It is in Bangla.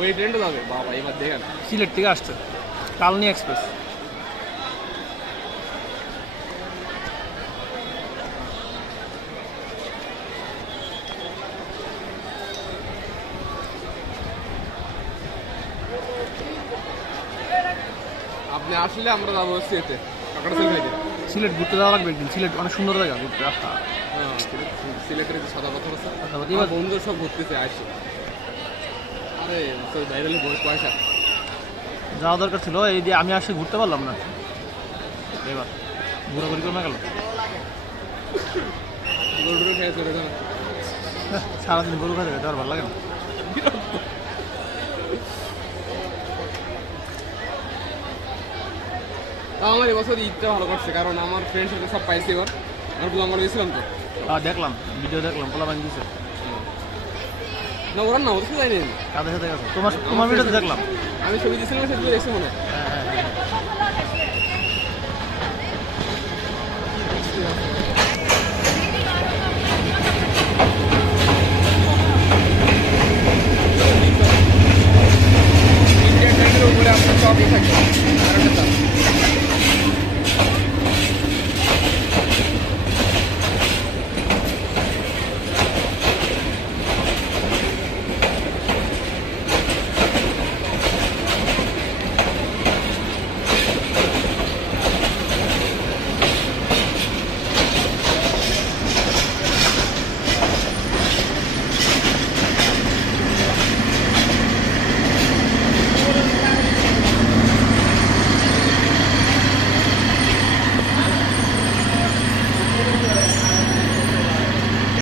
ওই ট্রেনটা যাবে? বাবা এবার দেখেন। সিলেট থেকে আসছে। কালনি এক্সপ্রেস আপনি আসলে আমরা যাব এতে কাকড়া সিল খাইতে সিলেট ঘুরতে যাওয়া লাগবে একদিন। সিলেট অনেক সুন্দর জায়গা ঘুরতে আহা হ্যাঁ সিলেটের সাদা পাথর আছে বন্ধু সব ঘুরতেছে আসছে আরে তো বাইরে বই পয়সা যাওয়া দরকার ছিল এই দিয়ে আমি আসে ঘুরতে পারলাম না। এবার ঘোরাঘুরি করে না গেল সারাদিন গরু খাতে যেতে আর ভালো লাগে না। আমার এবছর ঈদটা ভালো করছে কারণ আমার ফ্রেন্ড সাথে সব পাইছি এবার আমি তো জঙ্গল গেছিলাম তো। দেখলাম ভিডিও দেখলাম পোলা বান দিছে। না ওরা না ওদের সাথে যাইনি। কাদের সাথে গেছে তোমার তোমার ভিডিওতে দেখলাম আমি ছবি দিয়েছিলাম সেগুলো দেখছি মনে। হ্যাঁ,